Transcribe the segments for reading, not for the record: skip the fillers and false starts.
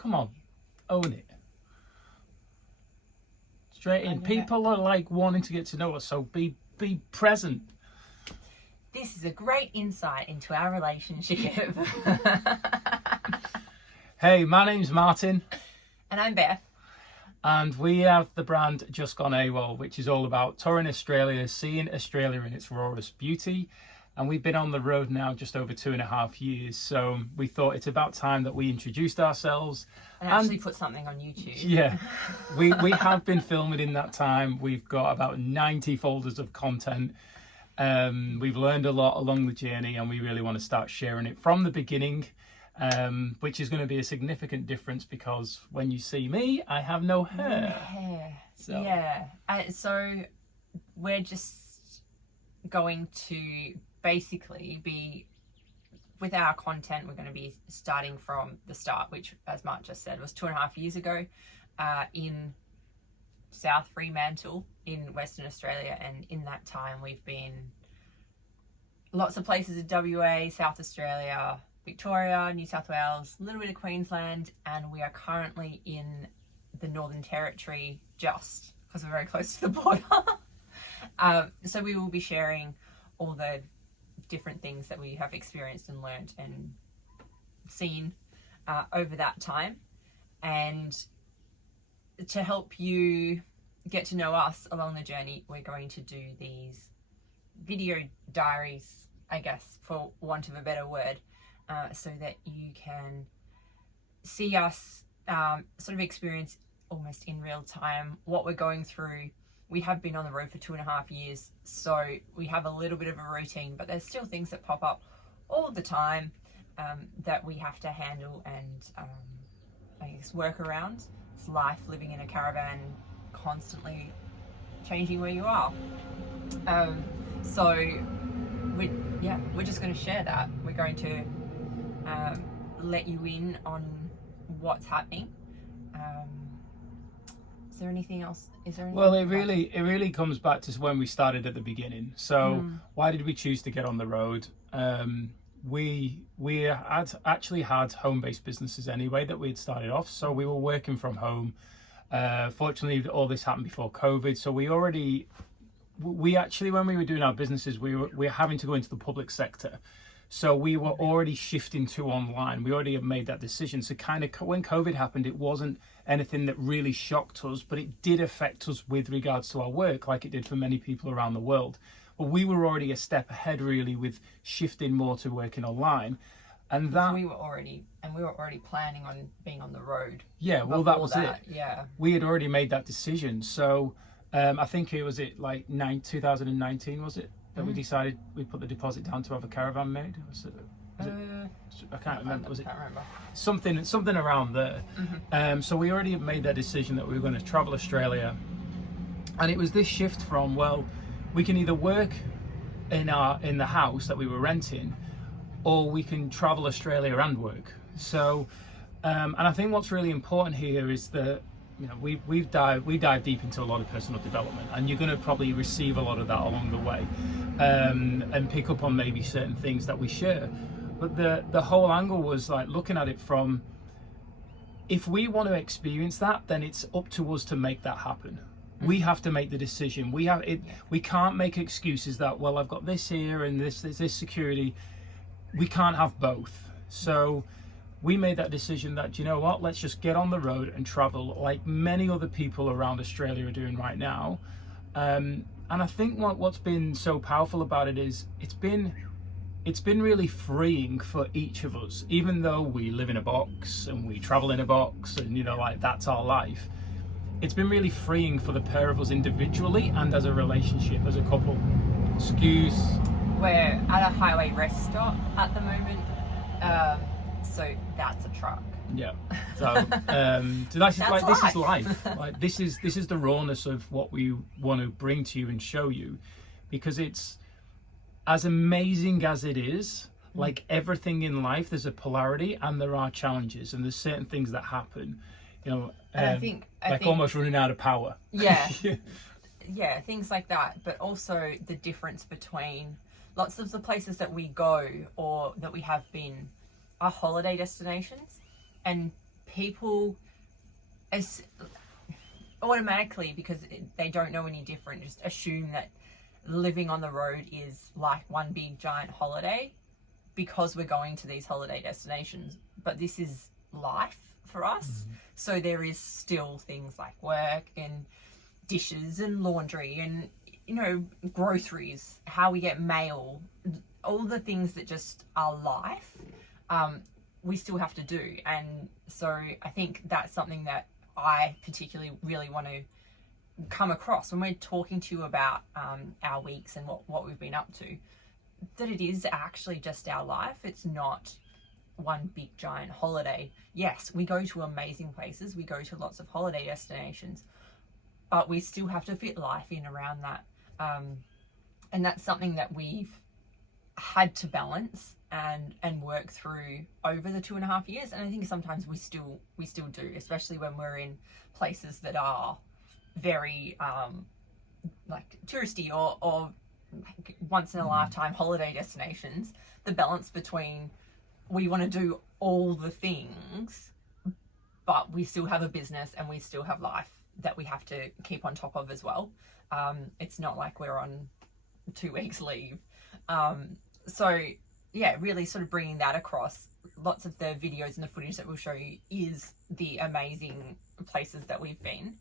Come on, own it. Straight in. People are like wanting to get to know us, so be present. This is a great insight into our relationship. Hey, my name's Martin. And I'm Beth. And we have the brand Just Gone Awol, which is all about touring Australia, seeing Australia in its rawest beauty. And we've been on the road now just over 2.5 years. So we thought it's about time that we introduced ourselves. And actually put something on YouTube. Yeah, we have been filming in that time. We've got about 90 folders of content. We've learned a lot along the journey, and we really want to start sharing it from the beginning. Which is going to be a significant difference because when you see me, I have no hair. So. Yeah. So we're just going to basically be, with our content, we're going to be starting from the start, which, as Mark just said, was 2.5 years ago in South Fremantle in Western Australia. And in that time, we've been lots of places in WA, South Australia, Victoria, New South Wales, a little bit of Queensland, and we are currently in the Northern Territory just because we're very close to the border. So we will be sharing all the different things that we have experienced and learnt and seen over that time. And to help you get to know us along the journey, we're going to do these video diaries, I guess, for want of a better word. So that you can see us sort of experience almost in real time what we're going through. We have been on the road for 2.5 years, so we have a little bit of a routine, but there's still things that pop up all the time that we have to handle and I guess work around. It's life living in a caravan, constantly changing where you are. So we're just going to share that. We're going to let you in on what's happening. Is there anything else? Well, it really comes back to when we started at the beginning. So why did we choose to get on the road? We had actually had home-based businesses anyway that we'd started off, so we were working from home. Fortunately, all this happened before COVID, so we actually, when we were doing our businesses, we were having to go into the public sector. So we were already shifting to online. We already had made that decision. So kind of when COVID happened, it wasn't anything that really shocked us, but it did affect us with regards to our work, like it did for many people around the world. But we were already a step ahead, really, with shifting more to working online. And that we were already planning on being on the road. Yeah, well, that was it. Yeah, we had already made that decision. So I think it was 2019, was it? That we decided we put the deposit down to have a caravan made. I can't remember. Was it? I can't remember. Something around there. So we already made that decision that we were going to travel Australia, and it was this shift from, well, we can either work in the house that we were renting, or we can travel Australia and work. So, and I think what's really important here is that, you know, we dive deep into a lot of personal development, and you're going to probably receive a lot of that along the way, and pick up on maybe certain things that we share. But the whole angle was like looking at it from, if we want to experience that, then it's up to us to make that happen. We have to make the decision. We can't make excuses that, well, I've got this here and this security. We can't have both. So we made that decision that, you know what, let's just get on the road and travel like many other people around Australia are doing right now. And I think what's been so powerful about it is it's been really freeing for each of us, even though we live in a box and we travel in a box and, you know, like that's our life. It's been really freeing for the pair of us individually and as a relationship, as a couple. We're at a highway rest stop at the moment. So that's a truck. Yeah. So this is life. Like this is the rawness of what we want to bring to you and show you, because it's as amazing as it is. Like everything in life, there's a polarity and there are challenges, and there's certain things that happen. You know, I think almost running out of power. Yeah. Yeah, things like that. But also the difference between lots of the places that we go or that we have been are holiday destinations, and people as automatically, because they don't know any different, just assume that living on the road is like one big giant holiday because we're going to these holiday destinations. But this is life for us. So there is still things like work and dishes and laundry and, you know, groceries, how we get mail, all the things that just are life, we still have to do. And so I think that's something that I particularly really want to come across when we're talking to you about our weeks and what we've been up to, that it is actually just our life. It's not one big giant holiday. Yes, we go to amazing places, we go to lots of holiday destinations, but we still have to fit life in around that. And that's something that we've had to balance and work through over the 2.5 years. And I think sometimes we still do, especially when we're in places that are very like touristy or like once in a lifetime holiday destinations. The balance between, we want to do all the things, but we still have a business and we still have life that we have to keep on top of as well. It's not like we're on 2 weeks leave. So yeah, really sort of bringing that across. Lots of the videos and the footage that we'll show you is the amazing places that we've been,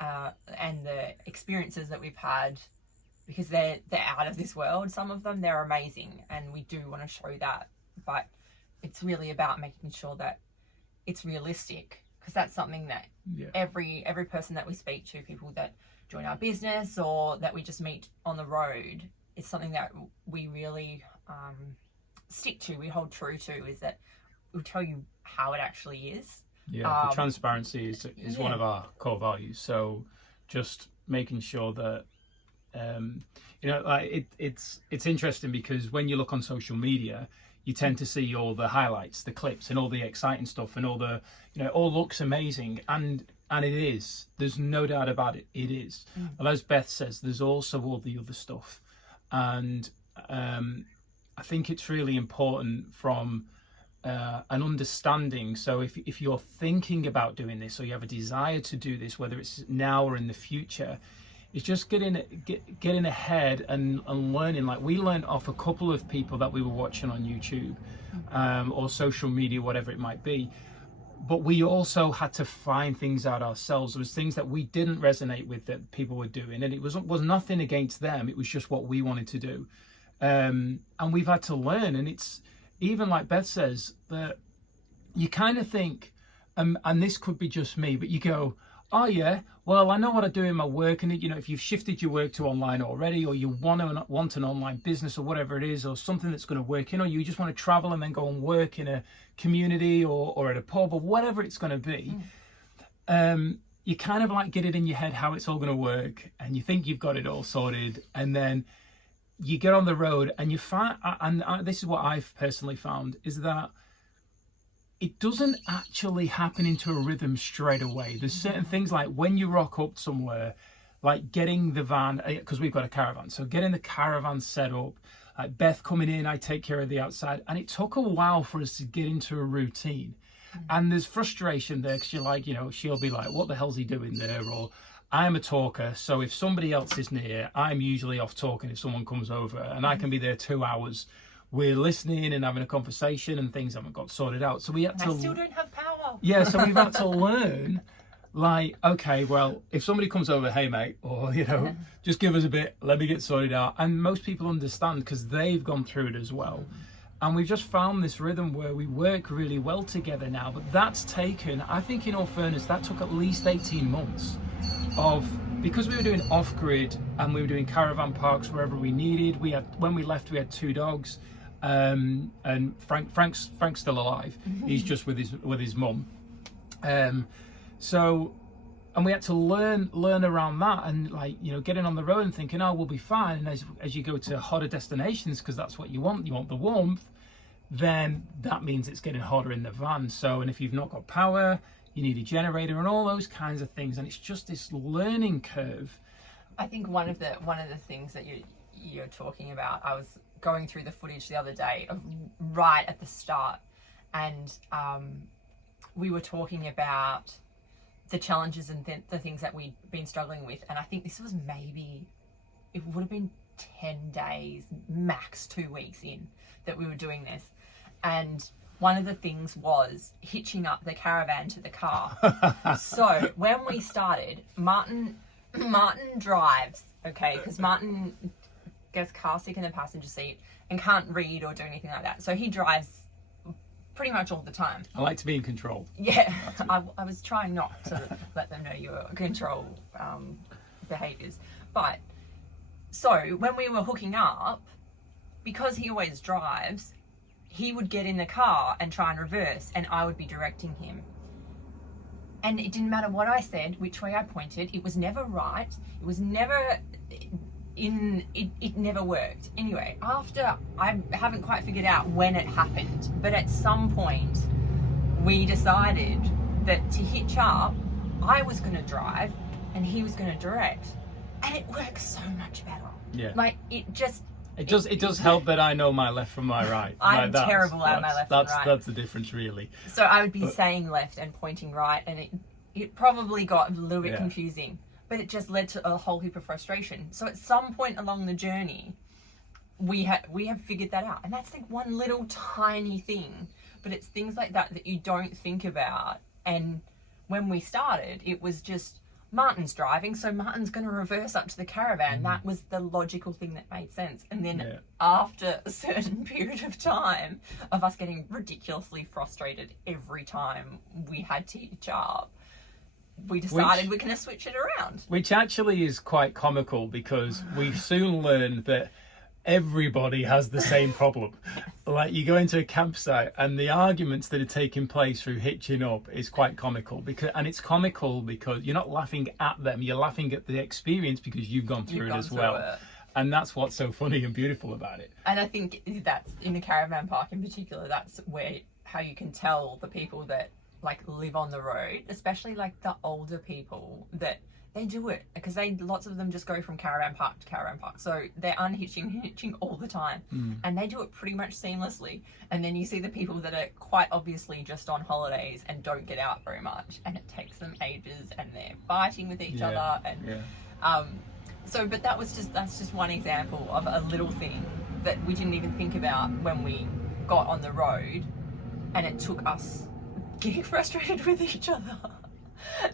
and the experiences that we've had, because they're out of this world. Some of them, they're amazing, and we do want to show that, but it's really about making sure that it's realistic, because that's something that every person that we speak to, people that join our business or that we just meet on the road, it's something that we really stick to, we hold true to, is that we'll tell you how it actually is. The transparency is one of our core values. So just making sure that you know, like it's interesting, because when you look on social media, you tend to see all the highlights, the clips, and all the exciting stuff, and all the, you know, it all looks amazing, and it is. There's no doubt about it. It is. Well, as Beth says, there's also all the other stuff, and I think it's really important from an understanding. So if you're thinking about doing this, or you have a desire to do this, whether it's now or in the future, it's just getting ahead and learning. Like, we learned off a couple of people that we were watching on YouTube or social media, whatever it might be. But we also had to find things out ourselves. There was things that we didn't resonate with that people were doing, and it was nothing against them. It was just what we wanted to do, and we've had to learn. And it's even like Beth says, that you kind of think, and this could be just me, but you go, oh yeah, well, I know what I do in my work. And, you know, if you've shifted your work to online already, or you want an online business or whatever it is, or something that's going to work in, or you just want to travel and then go and work in a community or at a pub or whatever it's going to be, you kind of like get it in your head how it's all going to work, and you think you've got it all sorted, and then you get on the road and you find, and this is what I've personally found, is that it doesn't actually happen into a rhythm straight away. There's certain things, like when you rock up somewhere, like getting the van, because we've got a caravan, so getting the caravan set up, like Beth coming in, I take care of the outside, and it took a while for us to get into a routine. And there's frustration there, because you're like, you know, she'll be like, what the hell's he doing there? Or I'm a talker, so if somebody else is near, I'm usually off talking if someone comes over, and I can be there 2 hours. We're listening and having a conversation, and things haven't got sorted out. So we had to. I still don't have power. Yeah, so we've had to learn, like, okay, well, if somebody comes over, hey mate, or, you know, just give us a bit, let me get sorted out. And most people understand, because they've gone through it as well. And we've just found this rhythm where we work really well together now. But that's taken, I think, in all fairness, that took at least 18 months of, because we were doing off-grid and we were doing caravan parks wherever we needed. When we left, we had 2 dogs. And Frank's still alive. He's just with his mum. So, and we had to learn around that, and, like, you know, getting on the road and thinking, oh, we'll be fine. And as you go to hotter destinations, because that's what you want the warmth, then that means it's getting hotter in the van. So, and if you've not got power, you need a generator and all those kinds of things. And it's just this learning curve. I think one of the things that you're talking about, I was going through the footage the other day of right at the start, and we were talking about the challenges and the things that we'd been struggling with. And I think this was maybe, it would have been 10 days, max 2 weeks in that we were doing this. And one of the things was hitching up the caravan to the car. So when we started, Martin drives, okay, because Martin gets car sick in the passenger seat and can't read or do anything like that. So he drives pretty much all the time. I like to be in control. Yeah, I was trying not to let them know your control behaviours. But so when we were hooking up, because he always drives, he would get in the car and try and reverse, and I would be directing him. And it didn't matter what I said, which way I pointed. It was never right. It was never it never worked. Anyway, after, I haven't quite figured out when it happened, but at some point we decided that to hitch up, I was going to drive and he was going to direct. And it works so much better. Yeah. Like, it does help that I know my left from my right. I'm terrible at my left and right. That's the difference, really. So I would be saying left and pointing right, and it probably got a little bit confusing, but it just led to a whole heap of frustration. So at some point along the journey, we have figured that out, and that's like one little tiny thing, but it's things like that you don't think about. And when we started, it was just, Martin's driving, so Martin's going to reverse up to the caravan. That was the logical thing that made sense. And then after a certain period of time of us getting ridiculously frustrated every time we had to hitch up, we decided we're going to switch it around. Which actually is quite comical, because we soon learned that everybody has the same problem. Like, you go into a campsite and the arguments that are taking place through hitching up is quite comical, and it's comical because you're not laughing at them, you're laughing at the experience because you've gone through it as well. And that's what's so funny and beautiful about it. And I think that's, in the caravan park in particular, that's how you can tell the people that like live on the road, especially like the older people, that they do it because lots of them just go from caravan park to caravan park. So they're unhitching, hitching all the time. And they do it pretty much seamlessly. And then you see the people that are quite obviously just on holidays and don't get out very much, and it takes them ages, and they're fighting with each other. And but that's just one example of a little thing that we didn't even think about when we got on the road, and it took us getting frustrated with each other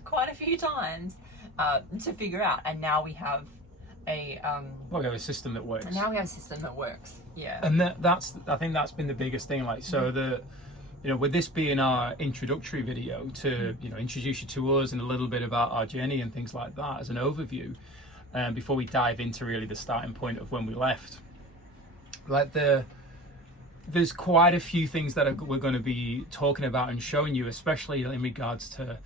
quite a few times to figure out. And now we have a system that works. And now we have a system that works. Yeah. And I think that's been the biggest thing. Like, so with this being our introductory video to introduce you to us and a little bit about our journey and things like that as an overview, before we dive into really the starting point of when we left. Like, there's quite a few things that we're going to be talking about and showing you, especially in regards to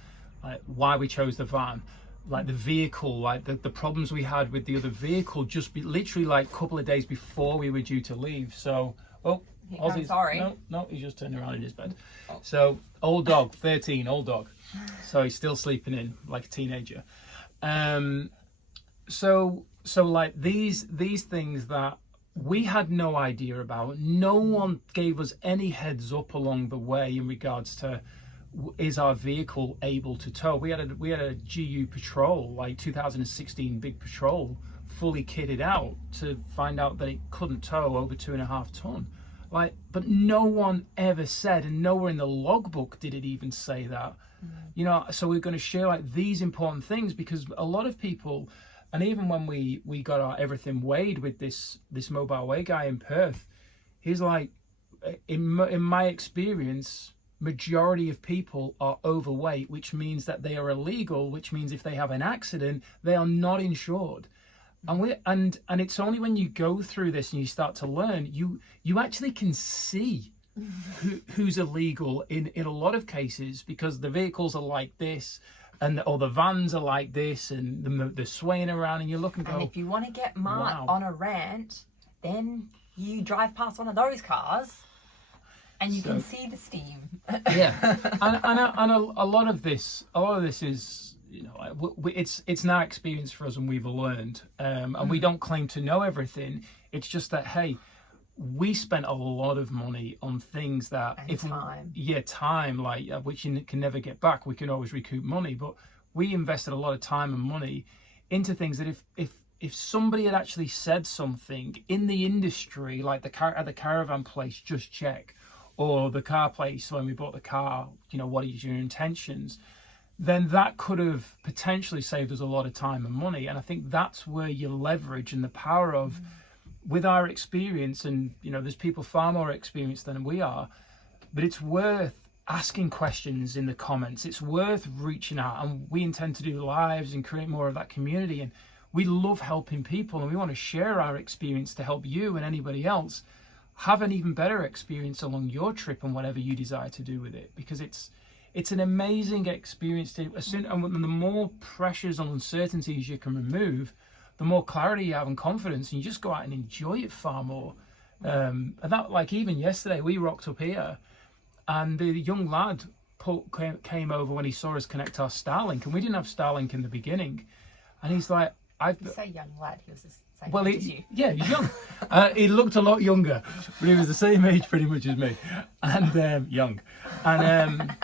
why we chose the van, like the vehicle, like the problems we had with the other vehicle, literally like a couple of days before we were due to leave. So, I'm sorry. No, he's just turning around in his bed. So, old dog, 13, old dog. So he's still sleeping in like a teenager. So like these things that we had no idea about. No one gave us any heads up along the way in regards to, is our vehicle able to tow? We had a GU Patrol, like 2016 big Patrol, fully kitted out to find out that it couldn't tow over 2.5 ton. Like, but no one ever said, and nowhere in the logbook did it even say that. So we're going to share like these important things, because a lot of people. And even when we got our everything weighed with this mobile weigh guy in Perth, he's like, in my experience, majority of people are overweight, which means that they are illegal, which means if they have an accident, they are not insured. And it's only when you go through this and you start to learn, you actually can see who's illegal in a lot of cases, because the vehicles are like this. Or the vans are like this, and they're swaying around, and you look and go. And if you want to get Mart on a rant, then you drive past one of those cars, and you can see the steam. Yeah, and a lot of this is, it's now experience for us, and we've learned, and we don't claim to know everything. It's just that, hey, we spent a lot of money on things that time, like which you can never get back. We can always recoup money, but we invested a lot of time and money into things that if somebody had actually said something in the industry, like at the caravan place, just check, or the car place when we bought the car, what is your intentions, then that could have potentially saved us a lot of time and money. And I think that's where your leverage and the power of, with our experience, and there's people far more experienced than we are, but it's worth asking questions in the comments. It's worth reaching out, and we intend to do lives and create more of that community. And we love helping people, and we want to share our experience to help you and anybody else have an even better experience along your trip and whatever you desire to do with it, because it's an amazing experience and the more pressures and uncertainties you can remove, the more clarity you have and confidence, and you just go out and enjoy it far more. And that, like, even yesterday we rocked up here, and the young lad came over when he saw us connect our Starlink, and we didn't have Starlink in the beginning, and he's like, You say young lad, he was the same well, age as you. Yeah, he's young. He looked a lot younger, but he was the same age pretty much as me, and young. And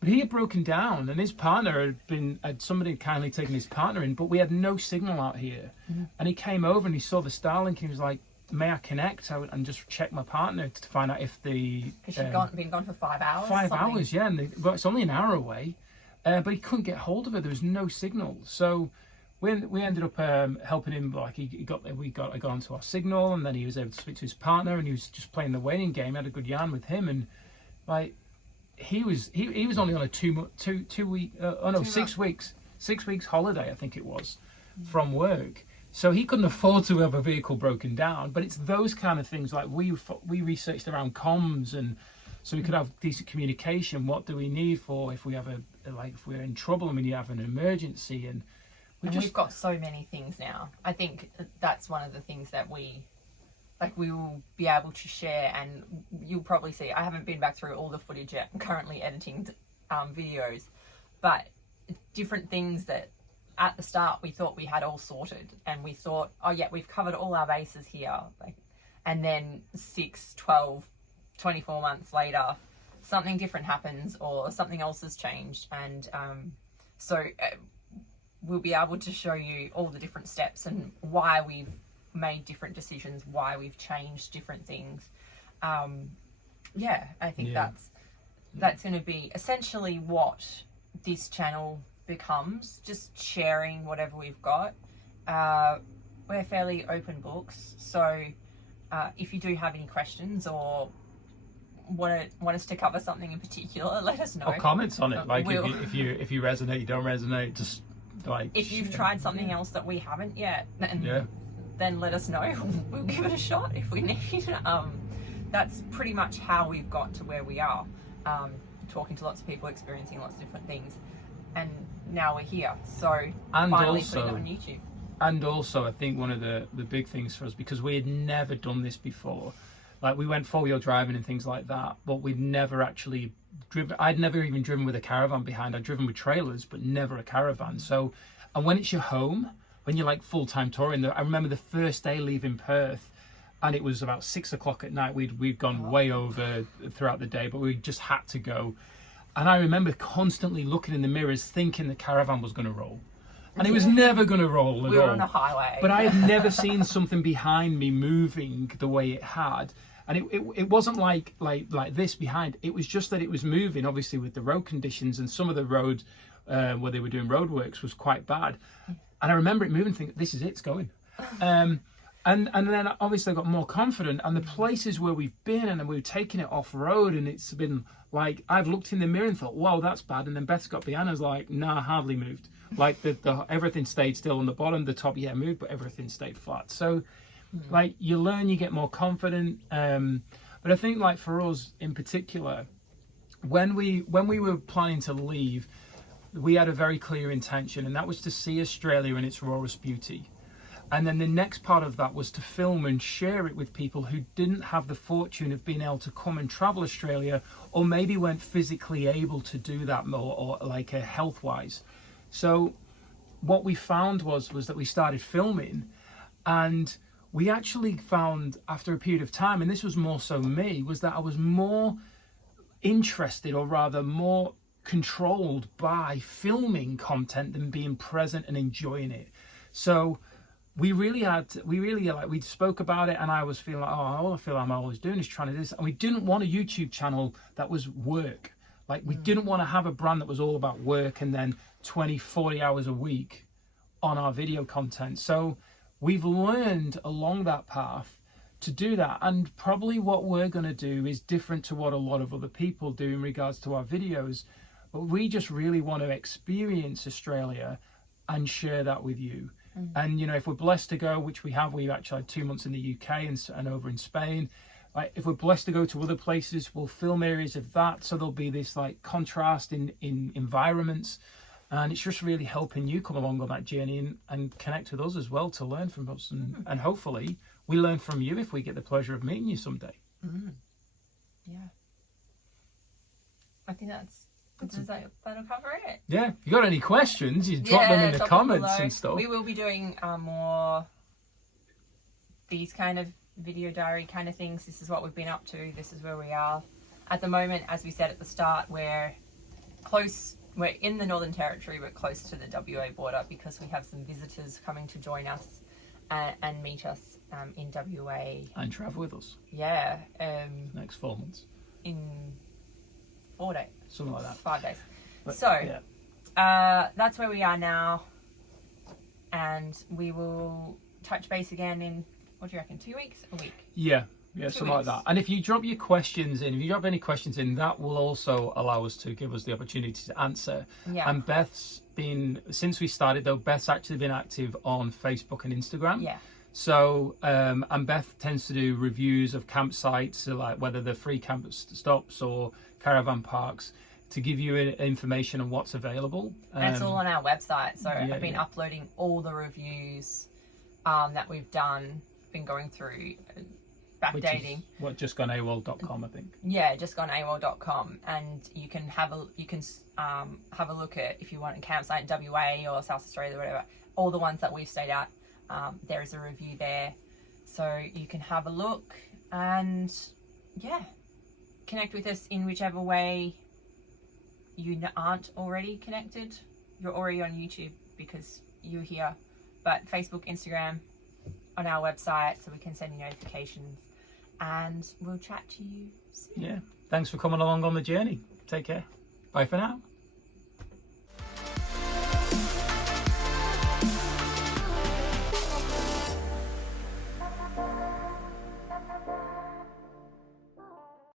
but he had broken down, and his partner had somebody had kindly taken his partner in, but we had no signal out here. And he came over and he saw the Starlink, and he was like, "May I connect?" And just check my partner to find out if the because she'd been gone for 5 hours. 5 hours, yeah, and well, it's only an hour away, but he couldn't get hold of her. There was no signal, so. We ended up helping him. Like I got onto our signal, and then he was able to speak to his partner, and he was just playing the waiting game. I had a good yarn with him, and like he was only on a 6 weeks holiday, I think it was, from work. So he couldn't afford to have a vehicle broken down. But it's those kind of things, like we researched around comms, and so we could have decent communication. What do we need for if we have if we're in trouble and we have an emergency, and we've got so many things now. I think that's one of the things that we will be able to share, and you'll probably see. I haven't been back through all the footage yet. I'm currently editing videos, but different things that at the start we thought we had all sorted, and we thought, oh yeah, we've covered all our bases here. And then 6, 12, 24 months later, something different happens, or something else has changed, and we'll be able to show you all the different steps and why we've made different decisions, why we've changed different things. I think that's going to be essentially what this channel becomes, just sharing whatever we've got. We're fairly open books, so if you do have any questions or want us to cover something in particular, let us know. Or comments on it, like if you resonate, you don't resonate, just like if you've tried something else that we haven't yet, then let us know. We'll give it a shot if we need. That's pretty much how we've got to where we are, talking to lots of people, experiencing lots of different things, and now we're here. So and finally also, putting it on YouTube. And also, I think one of the big things for us, because we had never done this before, like we went 4-wheel driving and things like that, but we'd never actually driven. I'd never even driven with a caravan behind. I'd driven with trailers, but never a caravan. So, and when it's your home, when you're like full-time touring, I remember the first day leaving Perth, and it was about 6 o'clock at night. We'd gone way over throughout the day, but we just had to go. And I remember constantly looking in the mirrors, thinking the caravan was going to roll. And it was never going to roll at all. We were on a highway. But I had never seen something behind me moving the way it had. And it wasn't like this behind. It was just that it was moving, obviously, with the road conditions. And some of the roads where they were doing roadworks was quite bad. And I remember it moving, thinking, this is it, it's going. And then obviously I got more confident. And the places where we've been, and we were taking it off-road, and it's been like, I've looked in the mirror and thought, wow, that's bad. And then Beth's got behind us like, nah, hardly moved. Like the everything stayed still on the bottom, the top, moved, but everything stayed flat. So like you learn, you get more confident. But I think like for us in particular, when we were planning to leave, we had a very clear intention, and that was to see Australia in its rawest beauty. And then the next part of that was to film and share it with people who didn't have the fortune of being able to come and travel Australia, or maybe weren't physically able to do that more, or like health-wise. So what we found was that we started filming, and we actually found after a period of time, and this was more so me, was that I was more interested, or rather more controlled by filming content than being present and enjoying it. So we spoke about it, and I was feeling like, all I feel I'm always doing is trying to do this. And we didn't want a YouTube channel that was work. Like, we didn't want to have a brand that was all about work and then 20, 40 hours a week on our video content. So we've learned along that path to do that. And probably what we're going to do is different to what a lot of other people do in regards to our videos. But we just really want to experience Australia and share that with you. And, you know, if we're blessed to go, which we have, we've actually had 2 months in the UK and over in Spain. If we're blessed to go to other places, we'll film areas of that. So there'll be this like contrast in environments. And it's just really helping you come along on that journey and connect with us as well, to learn from us. And hopefully we learn from you if we get the pleasure of meeting you someday. Yeah. I think that'll cover it. Yeah. If you got any questions, you drop them in the comments and stuff. We will be doing more these kind of video diary kind of things. This is what we've been up to. This is where we are. At the moment, as we said at the start, we're in the Northern Territory. We're close to the WA border because we have some visitors coming to join us and meet us in WA. And travel with us. Yeah. Next 4 months. In 4 days. Something like that. 5 days. But, so, that's where we are now. And we will touch base again in, what do you reckon, 2 weeks? A week? Yeah, something like that. And if you drop your questions in, if you drop any questions in, that will also allow us to give us the opportunity to answer. Yeah. And Beth's been, since we started though, Beth's actually been active on Facebook and Instagram. Yeah. So, and Beth tends to do reviews of campsites, so like whether they're free camp stops or caravan parks, to give you information on what's available. And it's all on our website. So I've been uploading all the reviews that we've done, been going through, backdating. Just gone Awol.com, I think. Yeah, just gone Awol.com, and you can have a look at, if you want a campsite in WA or South Australia or whatever, all the ones that we've stayed at. There is a review there, so you can have a look and connect with us in whichever way you aren't already connected. You're already on YouTube because you're here, but Facebook, Instagram, on our website, so we can send you notifications, and we'll chat to you soon. Yeah, thanks for coming along on the journey. Take care. Bye for now.